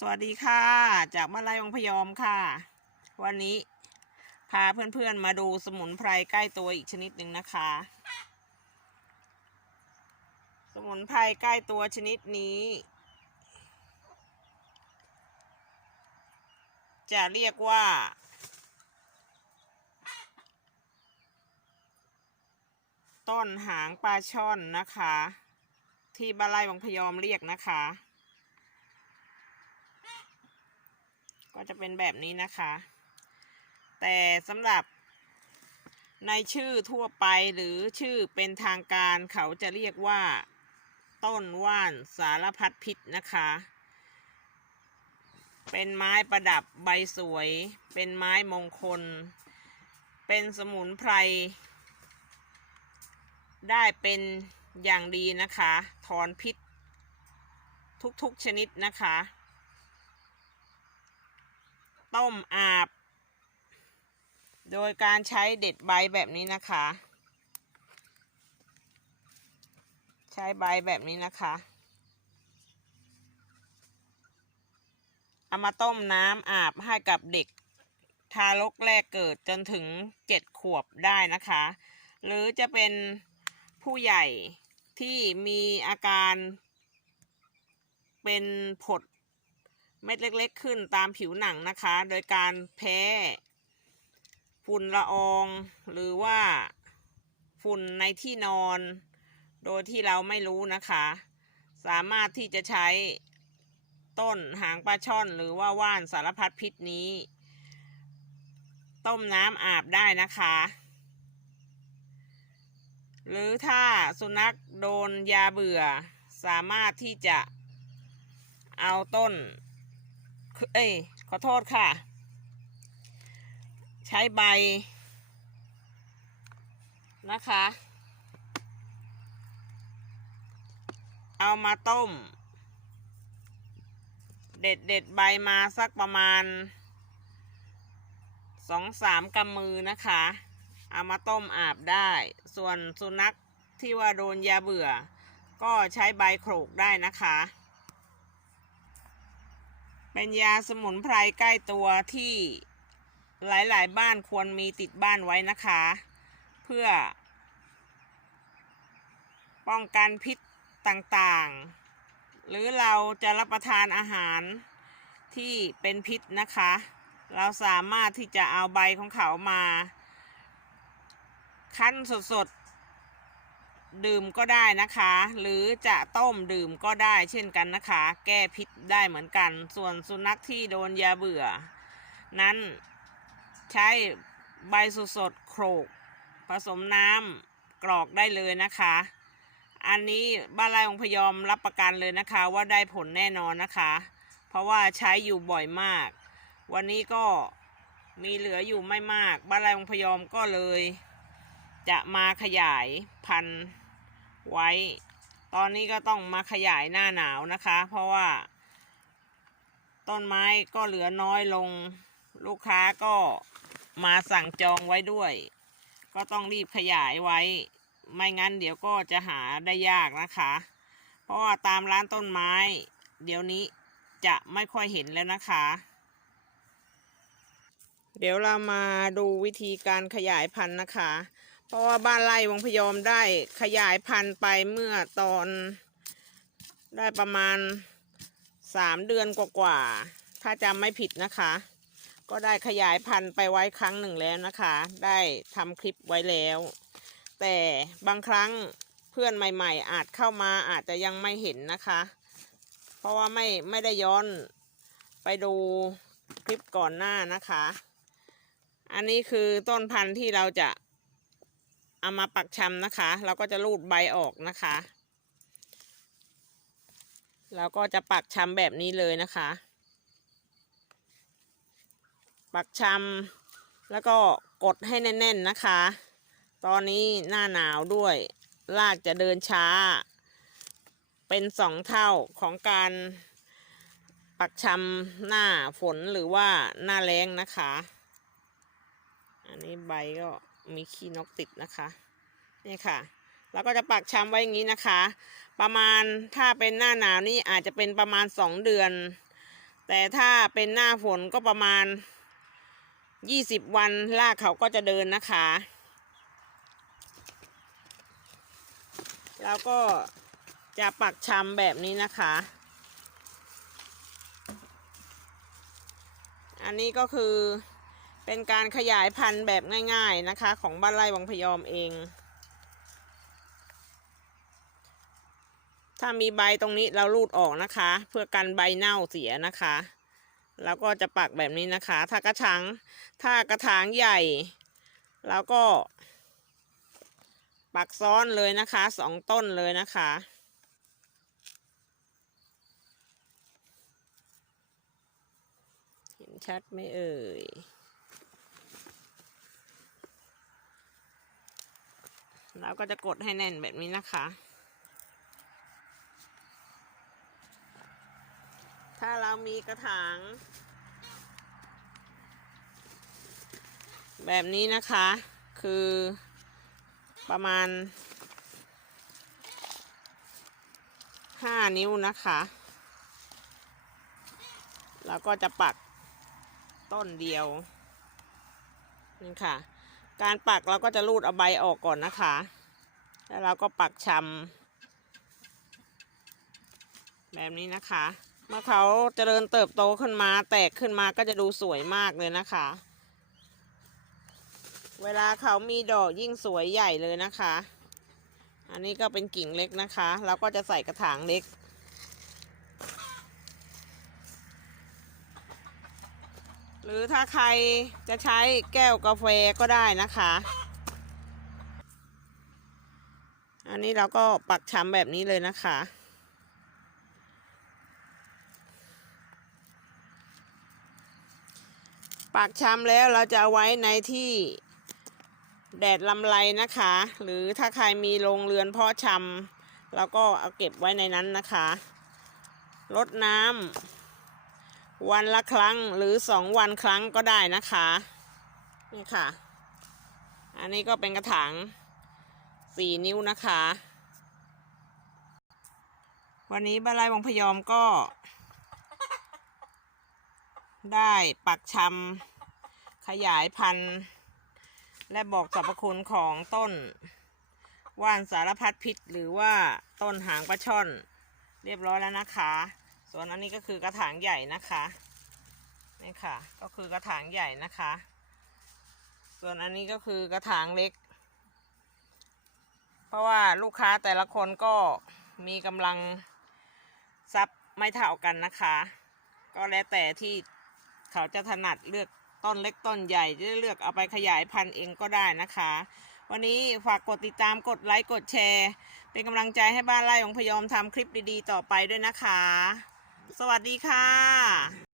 สวัสดีค่ะ จากมาลายวังพยอมค่ะ วันนี้พาเพื่อนๆมาดูสมุนไพรใกล้ตัวอีกชนิดหนึ่งนะคะ สมุนไพรใกล้ตัวชนิดนี้ จะเรียกว่า ต้นหางปลาช่อนนะคะ ที่บ้านไร่วังพยอมเรียกนะคะ ก็จะเป็นแบบนี้นะคะ แต่สำหรับในชื่อทั่วไปหรือชื่อเป็นทางการเขาจะเรียกว่า ต้นว่านสารพัดพิษนะคะ เป็นไม้ประดับใบสวย เป็นไม้มงคล เป็นสมุนไพร ได้เป็นอย่างดีนะคะ ถอนพิษทุกๆชนิดนะคะ ต้มอาบ โดยการใช้เด็ดใบแบบนี้นะคะ ใช้ใบแบบนี้นะคะ เอามาต้มน้ำอาบให้กับเด็กทารกแรกเกิดจนถึงเจ็ดขวบได้นะคะ หรือจะเป็นผู้ใหญ่ที่มีอาการเป็นผด เม็ดเล็กๆ ขึ้นตามผิวหนังนะคะ โดยการแพ้ฝุ่นละออง หรือว่าฝุ่นในที่นอน โดยที่เราไม่รู้นะคะ สามารถที่จะใช้ต้นหางปลาช่อนหรือว่าว่านสารพัดพิษนี้ ต้มน้ำอาบได้นะคะ หรือถ้าสุนัขโดนยาเบื่อ สามารถที่จะเอาต้น เอ้ยขอโทษค่ะ ใช้ใบ นะคะ เอามาต้ม เด็ดเด็ดใบมาสักประมาณสองสามกำมือนะคะ เอามาต้มอาบได้ ส่วนสุนัขที่ว่าโดนยาเบื่อ ก็ใช้ใบโขลกได้นะคะ เป็นยาสมุนไพรใกล้ตัวที่หลาย ๆ บ้านควรมีติดบ้านไว้นะคะ เพื่อ ป้องกันพิษต่างๆ หรือเราจะรับประทานอาหารที่เป็นพิษนะคะ เราสามารถที่จะเอาใบของเขามา คั้นสด ๆ ดื่มก็ได้นะคะ หรือจะต้มดื่มก็ได้เช่นกันนะคะ แก้พิษได้เหมือนกัน ส่วนสุนัขที่โดนยาเบื่อ นั้นใช้ใบสดๆโขลกผสมน้ำกรอกได้เลยนะคะ อันนี้บ้านไร่องพยอมรับประกันเลยนะคะ ว่าได้ผลแน่นอนนะคะ เพราะว่าใช้อยู่บ่อยมาก วันนี้ก็มีเหลืออยู่ไม่มาก บ้านไร่องพยอมก็เลย จะมาขยายพันธุ์ไว้ ตอนนี้ก็ต้องมาขยายหน้าหนาวนะคะ เพราะว่า ต้นไม้ก็เหลือน้อยลง ลูกค้าก็มาสั่งจองไว้ด้วย ก็ต้องรีบขยายไว้ ไม่งั้นเดี๋ยวก็จะหาได้ยากนะคะ เพราะว่าตามร้านต้นไม้ เดี๋ยวนี้จะไม่ค่อยเห็นแล้วนะคะ เดี๋ยวเรามาดูวิธีการขยายพันธุ์นะคะ เพราะว่าบ้านไร่วงพยอมได้ขยายพันธุ์ไปเมื่อตอนได้ประมาณสามเดือนกว่าๆ ถ้าจำไม่ผิดนะคะ ก็ได้ขยายพันธุ์ไปไว้ครั้งหนึ่งแล้วนะคะ ได้ทำคลิปไว้แล้ว แต่บางครั้งเพื่อนใหม่ ๆ อาจเข้ามาอาจจะยังไม่เห็นนะคะ เพราะว่าไม่ไม่ได้ย้อนไปดูคลิปก่อนหน้านะคะ อันนี้คือต้นพันธุ์ที่เราจะ เอามาปักชำนะคะ เราก็จะรูดใบออกนะคะ เราก็จะปักชำแบบนี้เลยนะคะ ปักชำแล้วก็กดให้แน่น ๆนะคะ ตอนนี้หน้าหนาวด้วย ลากจะเดินช้า เป็นสองเท่าของการปักชำหน้าฝนหรือว่าหน้าแรงนะคะ อันนี้ใบก็ มีขี้นกติดนะคะนี่ค่ะแล้วก็จะปักชำไว้อย่างนี้นะคะ ประมาณถ้าเป็นหน้าหนาวนี่อาจจะเป็นประมาณสองเดือน แต่ถ้าเป็นหน้าฝนก็ประมาณยี่สิบวันรากเขาก็จะเดินนะคะแล้วก็จะปักชำแบบนี้นะคะ อันนี้ก็คือ เป็นการขยายพันธุ์แบบง่าย ๆนะคะ ของบ้านไร่วังพยอมเอง ถ้ามีใบตรงนี้เราลูดออกนะคะ เพื่อกันใบเน่าเสียนะคะ แล้วก็จะปักแบบนี้นะคะ ถ้ากระถางถ้ากระถางใหญ่ แล้วก็ ปักซ้อนเลยนะคะสองต้นเลยนะคะเห็นชัดไหมเอ่ย แล้วก็จะกดให้แน่นแบบนี้นะคะ ถ้าเรามีกระถางแบบนี้นะคะ คือประมาณห้านิ้วนะคะ แล้วก็จะปักต้นเดียวนี่ค่ะ การปักเราก็จะรูดเอาใบออกก่อนนะคะ แล้วเราก็ปักชำแบบนี้นะคะ เมื่อเขาเจริญเติบโตขึ้นมา แตกขึ้นมาก็จะดูสวยมากเลยนะคะ เวลาเขามีดอกยิ่งสวยใหญ่เลยนะคะ อันนี้ก็เป็นกิ่งเล็กนะคะ เราก็จะใส่กระถางเล็ก หรือถ้าใครจะใช้แก้วกาแฟก็ได้นะคะ อันนี้เราก็ปักช้ำแบบนี้เลยนะคะ ปักช้ำแล้วเราจะเอาไว้ในที่แดดลำไรนะคะ หรือถ้าใครมีโรงเรือนเพาะชำเราก็เอาเก็บไว้ในนั้นนะคะรดน้ำ วันละครั้งหรือสองวันครั้งก็ได้นะคะนี่ค่ะ อันนี้ก็เป็นกระถางสี่นิ้วนะคะ วันนี้บาลายวังพยอมก็ ได้ปักชำขยายพันธุ์ และบอกสรรพคุณของต้น ว่านสารพัดพิษหรือว่าต้นหางปลาช่อน เรียบร้อยแล้วนะคะ ส่วนอันนี้ก็คือกระถางใหญ่นะคะนี่ค่ะ ก็คือกระถางใหญ่นะคะ ส่วนอันนี้ก็คือกระถางเล็ก เพราะว่าลูกค้าแต่ละคนก็มีกำลังทรัพย์ไม่เท่ากันนะคะ ก็แล้วแต่ที่เขาจะถนัดเลือกต้นเล็กต้นใหญ่จะเลือกเอาไปขยายพันธุ์เองก็ได้นะคะ วันนี้ฝากกดติดตามกดไลค์กดแชร์ เป็นกำลังใจให้บ้านไร่ของพยอมทำคลิปดีๆ ต่อไปด้วยนะคะ สวัสดีค่ะ